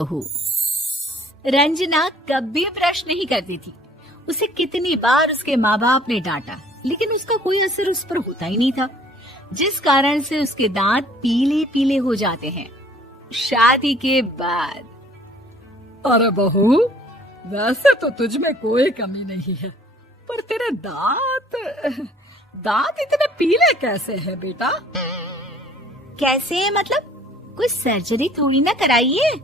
बहू। रंजना कभी ब्रश नहीं करती थी। उसे कितनी बार उसके माँ बाप ने डांटा, लेकिन उसका कोई असर उस पर होता ही नहीं था, जिस कारण से उसके दांत पीले पीले हो जाते हैं। शादी के बाद। अरे बहू, वैसे तो तुझ में कोई कमी नहीं है, पर तेरे दांत इतने पीले कैसे हैं बेटा? कैसे मतलब? कोई सर्जरी थोड़ी ना कराई है।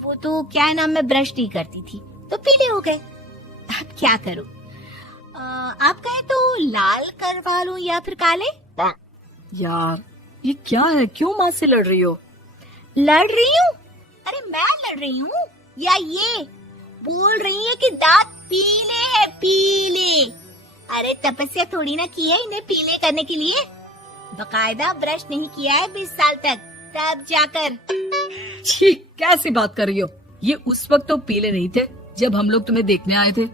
वो तो क्या नाम, मैं ब्रश नहीं करती थी तो पीले हो गए। अब क्या करूं? आप कहे तो लाल करवा लूं या फिर काले? यार ये क्या है, क्यों माँ से लड़ रही हो? लड़ रही हूँ? अरे मैं लड़ रही हूँ या ये बोल रही है कि दांत पीले हैं, पीले। अरे तपस्या थोड़ी ना की है इन्हें पीले करने के लिए। बकायदा ब्रश नहीं किया है 20 साल तक, तब जाकर। छी, कैसी बात कर रही हो? ये उस वक्त तो पीले नहीं थे जब हम लोग तुम्हें देखने आए थे।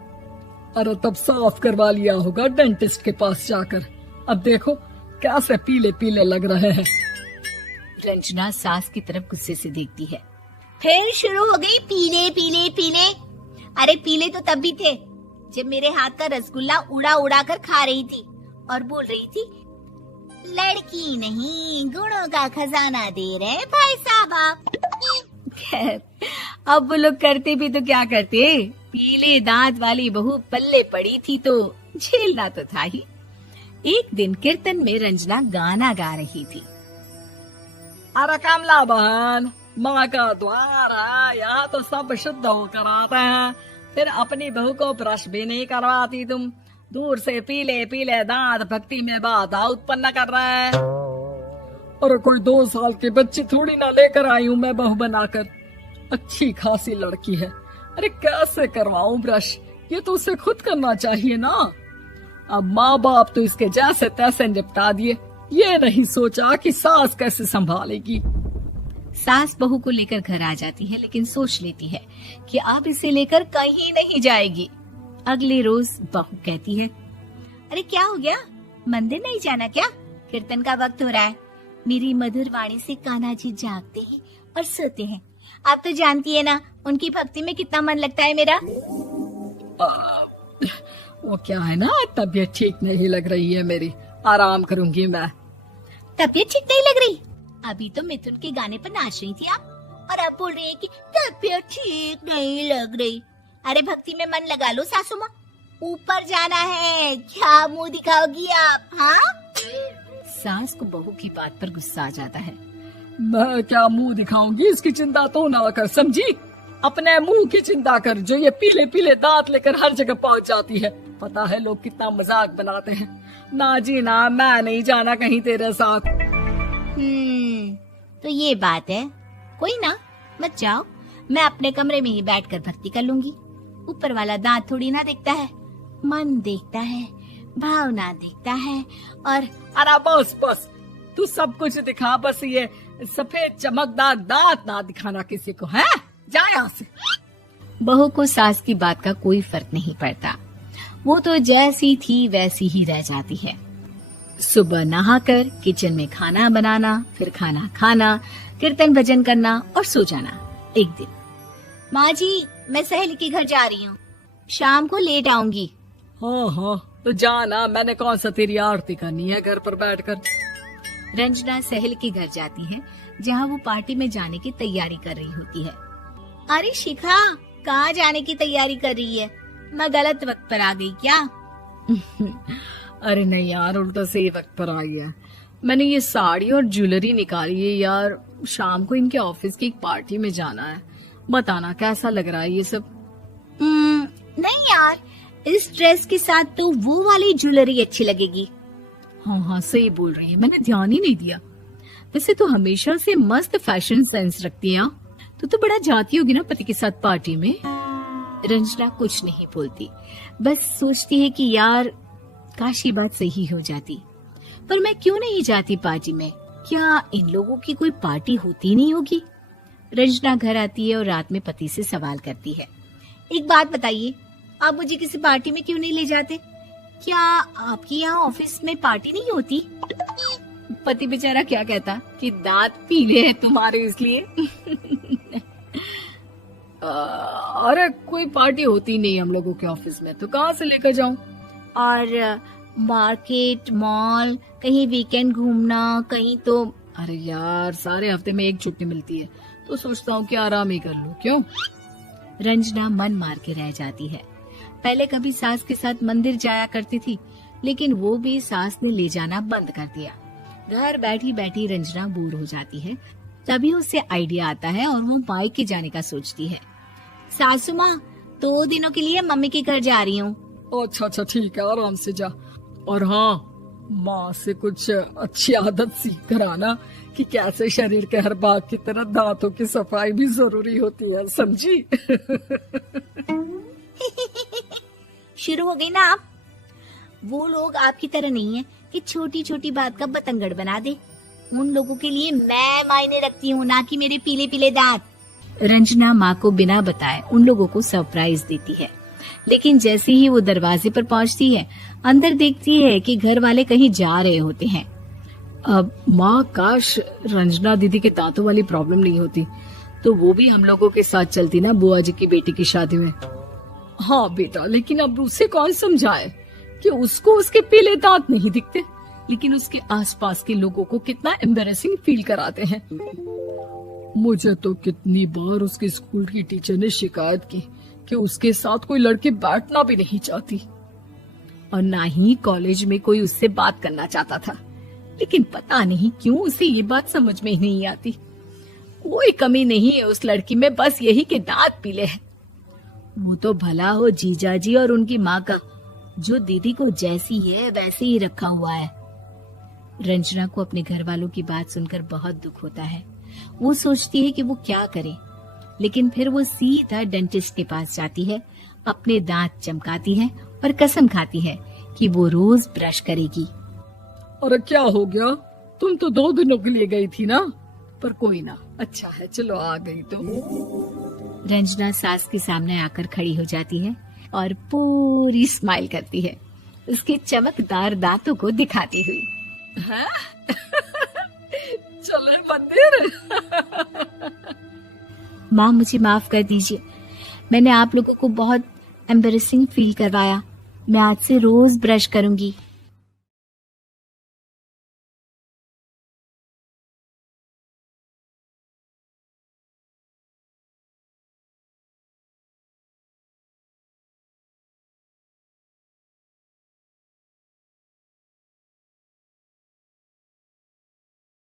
अरे तब साफ करवा लिया होगा डेंटिस्ट के पास जाकर। अब देखो कैसे पीले पीले लग रहे हैं। रंजना सास की तरफ गुस्से से देखती है। फिर शुरू हो गई पीले पीले पीले। अरे पीले तो तब भी थे जब मेरे हाथ का रसगुल्ला उड़ा उड़ा कर खा रही थी और बोल रही थी, लड़की नहीं गुणों का खजाना दे रहे भाई साहब आप। खैर, अब वो लोग करते भी तो क्या करते, पीले दांत वाली बहू पल्ले पड़ी थी तो झेलना तो था ही। एक दिन कीर्तन में रंजना गाना गा रही थी। अरे कमला बहन, माँ का द्वार है, यहाँ तो सब शुद्ध होकर आते हैं, फिर अपनी बहू को ब्रश भी नहीं करवाती तुम। दूर से पीले पीले दांत भक्ति में बाधा उत्पन्न कर रहे हैं। और कोई 2 साल के बच्चे थोड़ी ना लेकर आई हूँ मैं बहू बनाकर। अच्छी खासी लड़की है, अरे कैसे करवाऊं ब्रश? ये तो उसे खुद करना चाहिए ना। अब माँ बाप तो इसके जैसे तैसे निपटा दिए, ये नहीं सोचा कि सास कैसे संभालेगी। सास बहू को लेकर घर आ जाती है, लेकिन सोच लेती है कि अब इसे लेकर कहीं नहीं जाएगी। अगले रोज बहू कहती है, अरे क्या हो गया, मंदिर नहीं जाना क्या? कीर्तन का वक्त हो रहा है। मेरी मधुर वाणी से कान्हा जी जागते हैं और सोते हैं। आप तो जानती है ना उनकी भक्ति में कितना मन लगता है मेरा। वो क्या है ना, तबीयत ठीक नहीं लग रही है मेरी, आराम करूंगी मैं। तबीयत ठीक नहीं लग रही? अभी तो मिथुन के गाने पर नाच रही थी आप, और अब बोल रही है कि तबीयत ठीक नहीं लग रही। अरे भक्ति में मन लगा लो सासू माँ, ऊपर जाना है, क्या मुंह दिखाओगी आप? हाँ? सास को बहू की बात पर गुस्सा आ जाता है। मैं क्या मुंह दिखाऊंगी, इसकी चिंता तो ना कर, समझी? अपने मुंह की चिंता कर, जो ये पीले पीले दांत लेकर हर जगह पहुंच जाती है। पता है लोग कितना मजाक बनाते हैं। ना जी ना, मैं नहीं जाना कहीं तेरे साथ। तो ये बात है। कोई ना, मत जाओ, मैं अपने कमरे में ही बैठकर भक्ति कर लूंगी। ऊपर वाला दांत थोड़ी ना देखता है, मन देखता है, भावना देखता है। और अरे बस बस, तू सब कुछ दिखा, बस ये सफेद चमकदार दांत ना दिखाना किसी को, है? जा यहाँ से। बहू को सास की बात का कोई फर्क नहीं पड़ता, वो तो जैसी थी वैसी ही रह जाती है। सुबह नहाकर किचन में खाना बनाना, फिर खाना खाना, कीर्तन भजन करना और सो जाना। एक दिन, माँ जी मैं सहेली के घर जा रही हूँ, शाम को लेट आऊंगी। हाँ, तो जाना, मैंने कौन सा तेरी आरती करनी है घर पर बैठकर। रंजना सहेली के घर जाती है, जहाँ वो पार्टी में जाने की तैयारी कर रही होती है। अरे शिखा, कहाँ जाने की तैयारी कर रही है? मैं गलत वक्त पर आ गई क्या? अरे नहीं यार, उल्टा सही वक्त पर आई है। मैंने ये साड़ी और ज्वेलरी निकाली है यार, शाम को इनके ऑफिस की एक पार्टी में जाना है। बताना कैसा लग रहा है ये सब? नहीं यार, इस ड्रेस के साथ तो वो वाली ज्वेलरी अच्छी लगेगी। हाँ, सही बोल रही है, मैंने ध्यान ही नहीं दिया। वैसे तो हमेशा से मस्त फैशन सेंस रखती है। तो बड़ा जाती होगी ना पति के साथ पार्टी में। रंजना कुछ नहीं बोलती, बस सोचती है कि यार काश ये बात सही हो जाती, पर मैं क्यों नहीं जाती पार्टी में? क्या इन लोगों की कोई पार्टी होती नहीं होगी? रंजना घर आती है और रात में पति से सवाल करती है, एक बात बताइए, आप मुझे किसी पार्टी में क्यों नहीं ले जाते? क्या आपके यहाँ ऑफिस में पार्टी नहीं होती? पति बेचारा क्या कहता कि दांत पीले हैं तुम्हारे इसलिए। अरे कोई पार्टी होती नहीं हम लोगों के ऑफिस में, तो कहाँ से लेकर जाऊं? और मार्केट, मॉल, कहीं वीकेंड घूमना, कहीं तो। अरे यार, सारे हफ्ते में एक छुट्टी मिलती है, तो सोचता हूँ कि आराम ही कर लूं। क्यों? रंजना मन मार के रह जाती है। पहले कभी सास के साथ मंदिर जाया करती थी, लेकिन वो भी सास ने ले जाना बंद कर दिया। घर बैठी बैठी रंजना बोर हो जाती है। तभी उसे आइडिया आता है और वो मायके जाने का सोचती है। सासू माँ, 2 दिनों के लिए मम्मी के घर जा रही हूँ। अच्छा अच्छा, ठीक है, आराम से जा। और हाँ, माँ से कुछ अच्छी आदत सीख कर आना कि कैसे शरीर के हर भाग की तरह दांतों की सफाई भी जरूरी होती है, समझी? शुरू हो गई ना आप। वो लोग आपकी तरह नहीं है कि छोटी छोटी बात का बतंगड़ बना दे। उन लोगों के लिए मैं मायने रखती हूँ, ना कि मेरे पीले पीले दांत। रंजना माँ को बिना बताए उन लोगों को सरप्राइज देती है, लेकिन जैसे ही वो दरवाजे पर पहुँचती है, अंदर देखती है कि घर वाले कहीं जा रहे होते हैं। अब माँ, काश रंजना दीदी के दांतों वाली प्रॉब्लम नहीं होती, तो वो भी हम लोगों के साथ चलती ना बुआ जी की बेटी की शादी में। हाँ बेटा, लेकिन अब उसे कौन समझाए कि उसको उसके पीले दांत नहीं दिखते, लेकिन उसके आसपास के लोगों को कितना एम्बैरेसिंग फील कराते हैं। मुझे तो कितनी बार उसके स्कूल की टीचर ने शिकायत की कि उसके साथ कोई लड़की बैठना भी नहीं चाहती, और ना ही कॉलेज में कोई उससे बात करना चाहता था। लेकिन पता नहीं क्यों उसे ये बात समझ में ही नहीं आती। कोई कमी नहीं है उस लड़की में, बस यही कि दांत पीले हैं। वो तो भला हो जीजा जी और उनकी माँ का, जो दीदी को जैसी है वैसे ही रखा हुआ है। रंजना को अपने घर वालों की बात सुनकर बहुत दुख होता है। वो सोचती है कि वो क्या करे, लेकिन फिर वो सीधा डेंटिस्ट के पास जाती है, अपने दांत चमकाती है और कसम खाती है कि वो रोज ब्रश करेगी। अरे क्या हो गया? तुम तो 2 दिनों के लिए गई थी ना, पर कोई ना, अच्छा है, चलो आ गई तो। रंजना सास के सामने आकर खड़ी हो जाती है और पूरी स्माइल करती है, उसके चमकदार दांतों को दिखाती हुई। हैं? चले मंदिर। माँ, मुझे माफ कर दीजिए, मैंने आप लोगों को बहुत एम्बैरेसिंग फील करवाया। मैं आज से रोज ब्रश करूंगी।